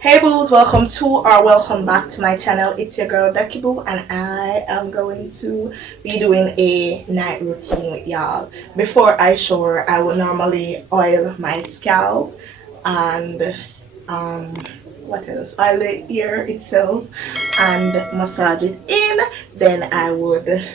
Hey boos, welcome to or welcome back to my channel. It's your girl Dekiboo and I am going to be doing a night routine with y'all. Before I shower, I will normally oil my scalp and what else? Oil the ear itself and massage it in. Then I would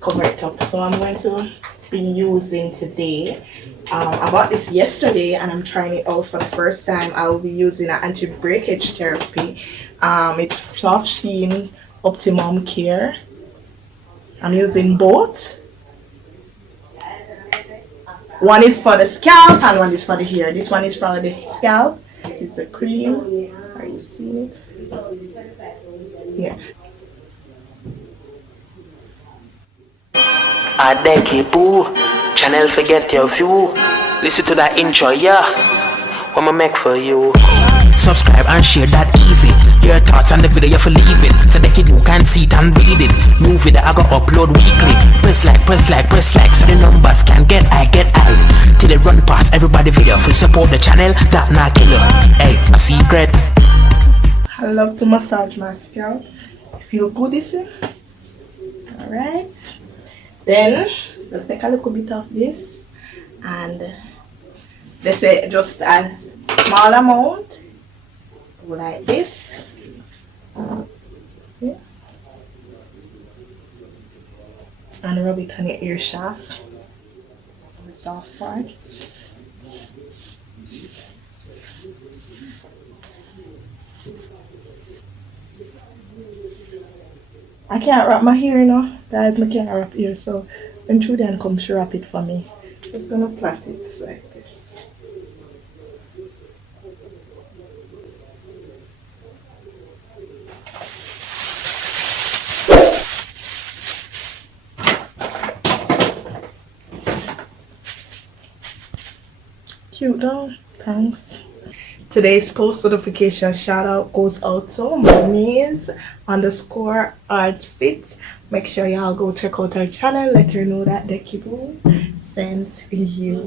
cover it up. So I'm going to be using today. I bought this yesterday and I'm trying it out for the first time. I will be using an anti-breakage therapy. It's Soft Sheen Optimum Care. I'm using both. One is for the scalp and one is for the hair. This one is for the scalp. This is the cream. Are you seeing it? Yeah. Dekiboo channel, forget your view. Listen to that intro, yeah. What I make for you. Subscribe and share that easy. Your thoughts on the video for leaving, so Dekiboo can see it and read it. New video I go upload weekly. Press like, so the numbers can get I. Till they run past everybody video. For support the channel, that not kill you. Hey, a secret. I love to massage my scalp. Feel good, is it? Alright. Then let's take a little bit of this and let's say just a small amount, like this. Okay. And rub it on your ear shaft, the soft part. I can't wrap my hair now, guys. I can't wrap here, so when Julian comes, she wrap it for me. Just gonna plait it like this. Cute though, thanks. Today's post notification shout out goes out to Moniz_artsfit. Make sure y'all go check out her channel. Let her know that Dekiboo sends you.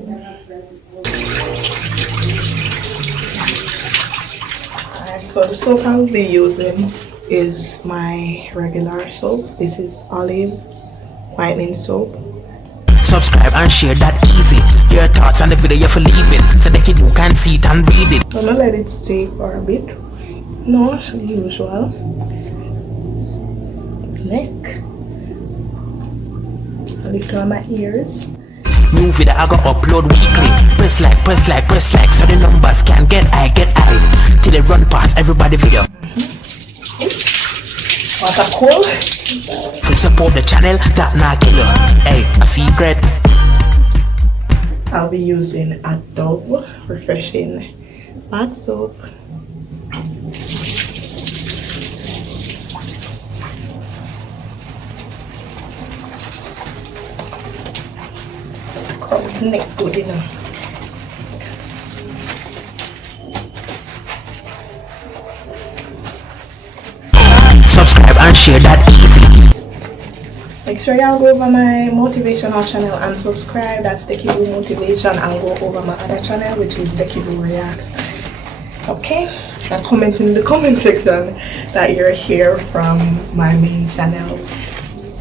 Alright, so the soap I'll be using is my regular soap. This is Olive whitening soap. Subscribe and share that easy. Your thoughts on the video for leaving, so Dekiboo can see it and read it. I'm gonna let it stay for a bit. No, the usual. Neck. A little on my ears. New video I go upload weekly. Press like, so the numbers can get I. Till they run past everybody video. Water cool. For support the channel, that not kill you. Hey, a secret. I'll be using a Dove refreshing bath soap. Scrub the neck good enough. Subscribe and share that easy. Make sure y'all go over my motivational channel and subscribe. That's Dekiboo Motivation, and go over my other channel, which is Dekiboo Reacts. Okay? And comment in the comment section that you're here from my main channel.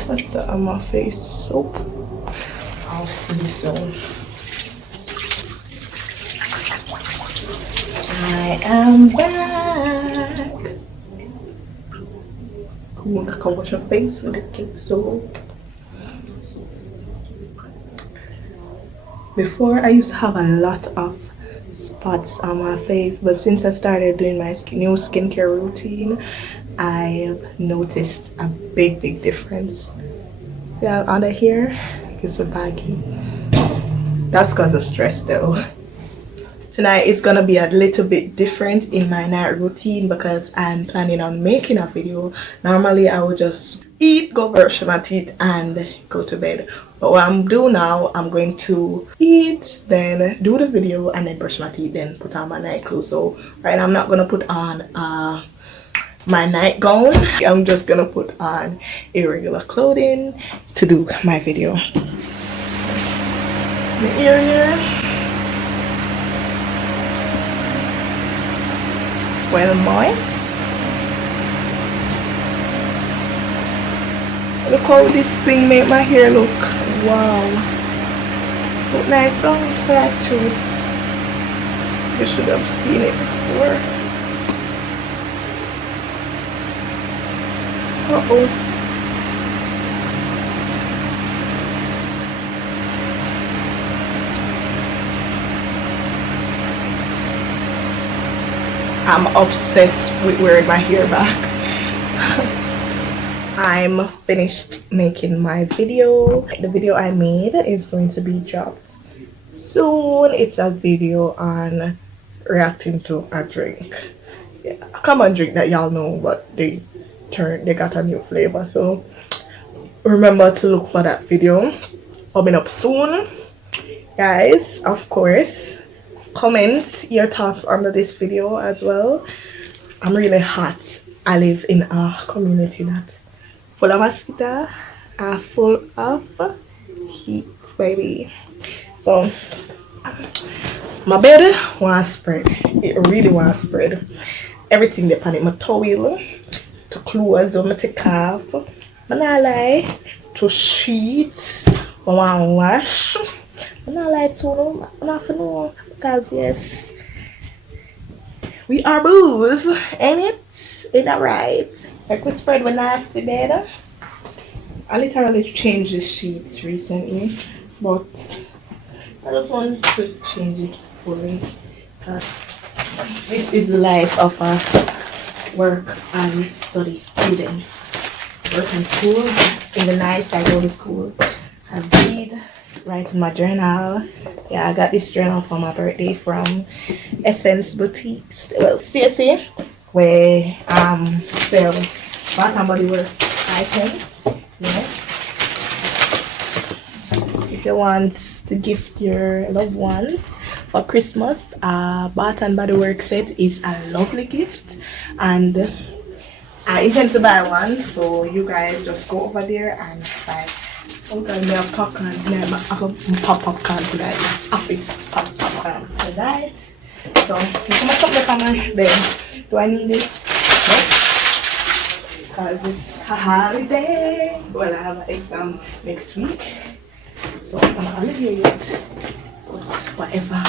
What's the my face soap? I'll see soon. I am back. Cool, I can wash your face with the cake soap. Before, I used to have a lot of spots on my face, but since I started doing my new skincare routine, I've noticed a big difference. Yeah, under here is a baggy. That's because of stress though. Tonight is gonna be a little bit different in my night routine because I'm planning on making a video. Normally I would just eat, go brush my teeth and go to bed. But what I'm doing now, I'm going to eat, then do the video and then brush my teeth, then put on my night clothes. So right now I'm not gonna put on my nightgown. I'm just gonna put on irregular clothing to do my video. The area. well moist. Look how this thing make my hair look. Wow. Look nice, don't try truths. You should have seen it before. Uh-oh. I'm obsessed with wearing my hair back. I'm finished making my video. The video I made is going to be dropped soon. It's a video on reacting to a drink. Yeah, a common drink that y'all know, but they got a new flavor. So remember to look for that video coming up soon. Guys, of course, comment your thoughts under this video as well. I'm really hot. I live in a community that full of mosquitoes, full of heat, baby. So my bed was spread. It really was spread. Everything depending on my towel, to clothes when I take off. But not lie, to sheets when I wash. But not lie to not know because yes, we are booze, ain't it? Ain't that right? Like we spread with nasty bed. I literally changed the sheets recently, but I just want to change it fully. This is the life of a work and study student. Work and school. In the night I go to school. I read, write in my journal. Yeah, I got this journal for my birthday from Essence Boutiques. Well, Stacy, where sell Bath and Body Works items. Yeah. If you want to gift your loved ones for Christmas, Bath and Body Works set is a lovely gift, and I intend to buy one. So you guys just go over there and buy. Oh God, me have popcorn. I have popcorn tonight. Happy popcorn tonight. So you come up with my bed. Do I need this? Because it's a holiday. Well, I have an exam next week, so I'm not on here yet. But whatever.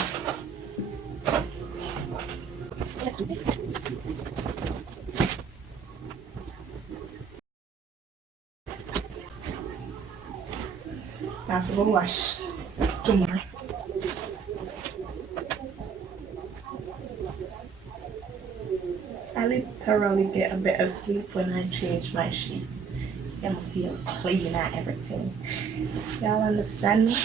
Let's do this. I have to go wash tomorrow. I literally get a bit of sleep when I change my sheets. I feel clean and everything. Y'all understand me?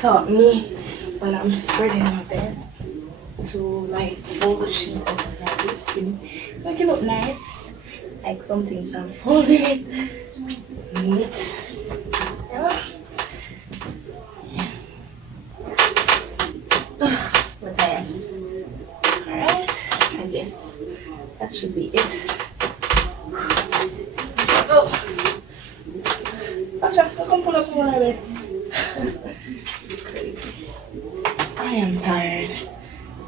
Taught me when I'm spreading my bed to like fold the sheet over like this and make it look nice. Like some things I'm folding it neat. Yeah. But I am. Alright, I guess that should be it. Oh, gotcha, come pull up my bed. Crazy. I am tired.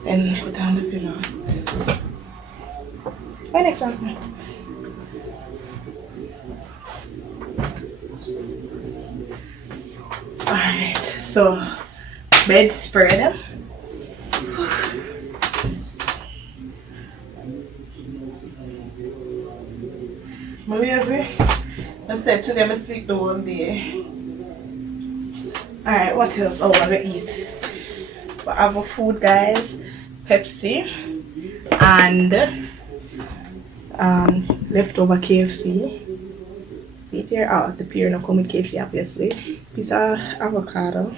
Then put down the pillow. My next one. Alright, so bedspread. I'm lazy. I said today I'm sleep the whole day. Alright, what else? Oh, I'm gonna eat. But I have a food, guys. Pepsi and leftover KFC. See here, oh, the pear no come with KFC obviously. Piece of avocado.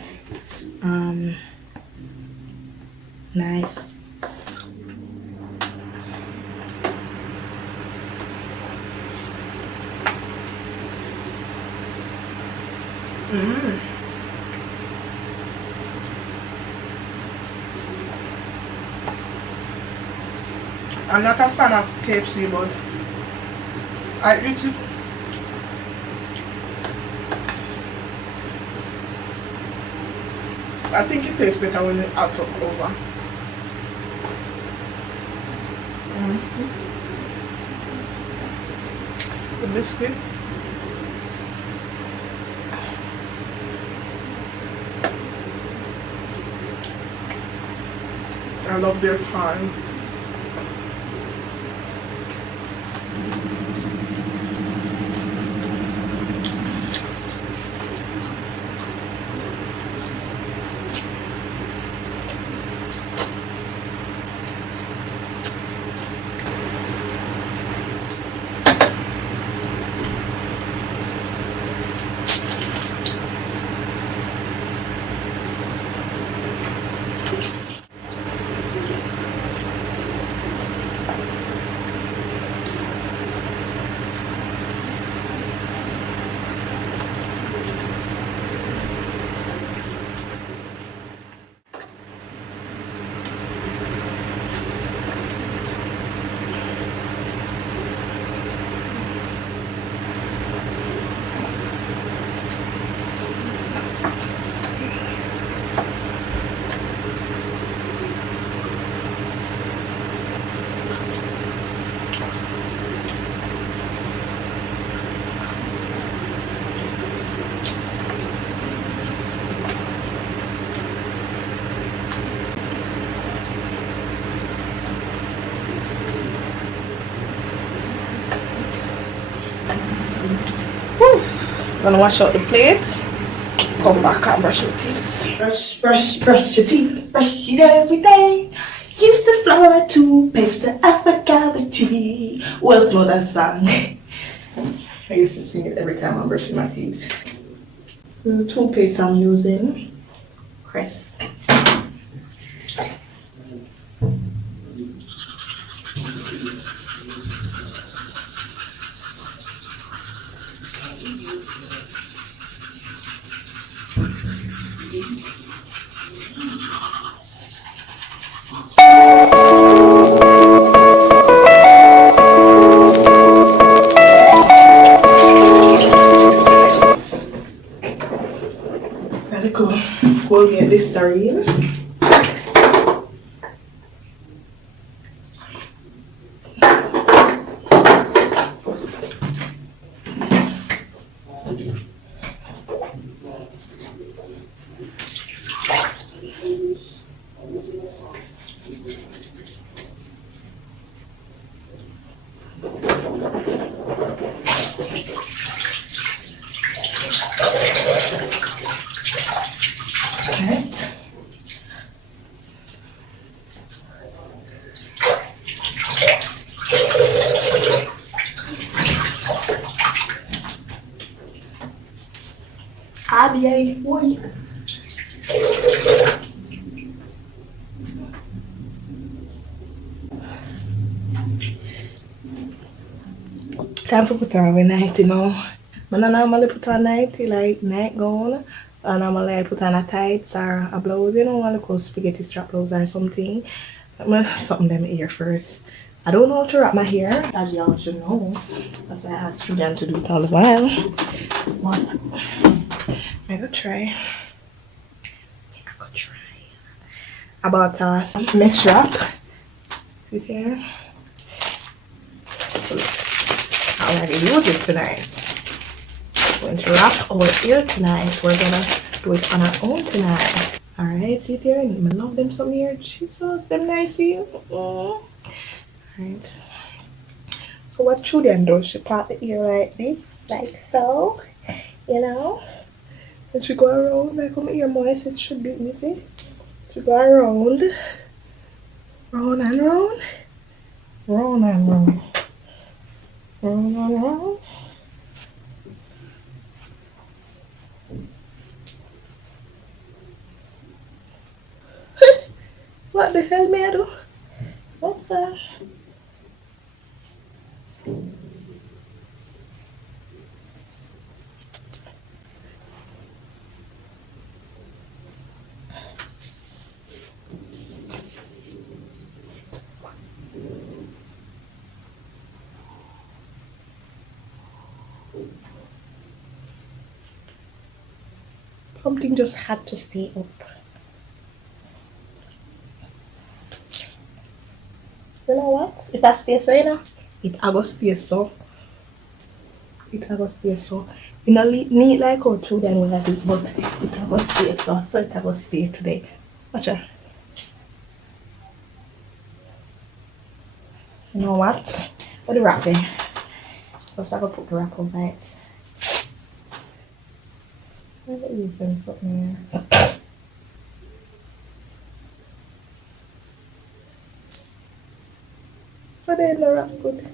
Um, nice. I'm not a fan of KFC, but I eat it. I think it tastes better when it adds up over. The biscuit. I love their time. Gonna wash out the plate. Come back and brush your teeth. Brush your teeth. Brush it every day. Use the flour to paste the avocado tea. Who else know that song? I used to sing it every time I'm brushing my teeth. The toothpaste I'm using, Crest. Very cool. We'll get this started. I'll be ready for you. Time to put on a nightie now. I normally put on nightie like night gown. I normally put on a tights or a blouse, you know, like a spaghetti strap blouse or something. Something them ear first. I don't know how to wrap my hair, as y'all should know. That's why I asked Julian to do it all the while. But I go try. I bought some mesh wrap. See here? I'm gonna use it tonight. We're going to wrap our ear tonight. We're gonna do it on our own tonight. Alright, see here? I love them some ear. Jesus, them nice here. Alright. So what Julian does, she part the ear like this, like so. You know? And she go around like how my ear moist it should be easy. She go around. Round and round. Round and round. Round and round. hell me I do? What's that? Something just had to stay up. You know what? It has stay so, you know. It a go stay so. It a go stay so. You know, neat like how two then we have it, but it a go stay so. So it a go stay today. Watch out. You know what? What the wrap there? First I go put the wrap over it. I'm gonna use them something here. But then the wrap good.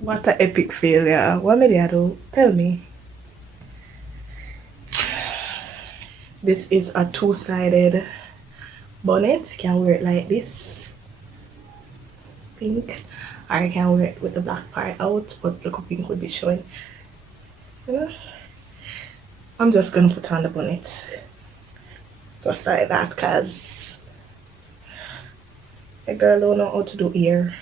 What a epic failure. What made I do? Tell me. This is a two-sided bonnet. You can wear it like this. Pink. Or you can wear it with the black part out, but the pink would be showing. You know? I'm just gonna put on the bonnet. Just like that, cause a girl don't know how to do hair.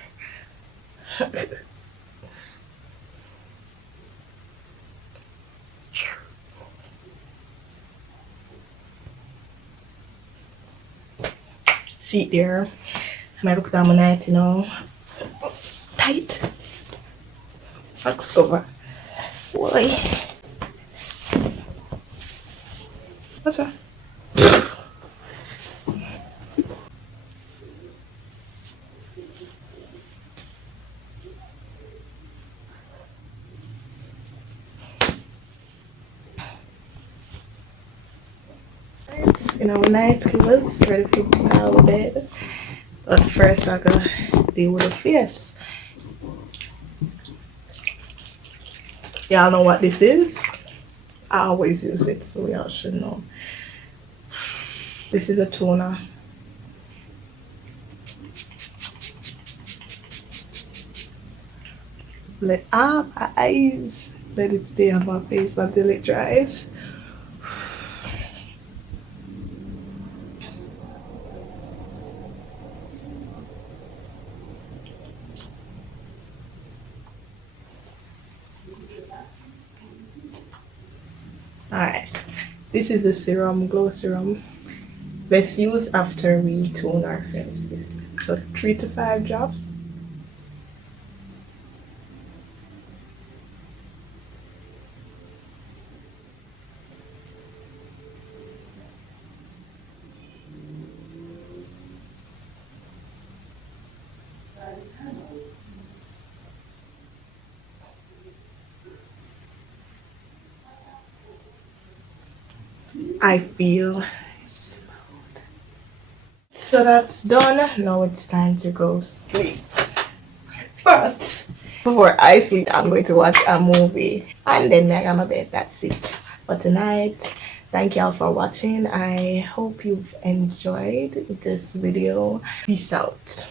See there. I'm gonna put on my night, you know. Tight. Box cover. Boy. What's that? You know, night clothes ready for go out of bed. But first I gotta deal with the face. Y'all know what this is? I always use it, so y'all should know. This is a toner. Let my eyes. Let it stay on my face until it dries. Alright, this is a serum, glow serum. Let's use after we tone our face. So 3 to 5 drops. I feel smooth. So that's done. Now it's time to go sleep. But before I sleep, I'm going to watch a movie and then I got my bed. That's it for tonight. Thank y'all for watching. I hope you've enjoyed this video. Peace out.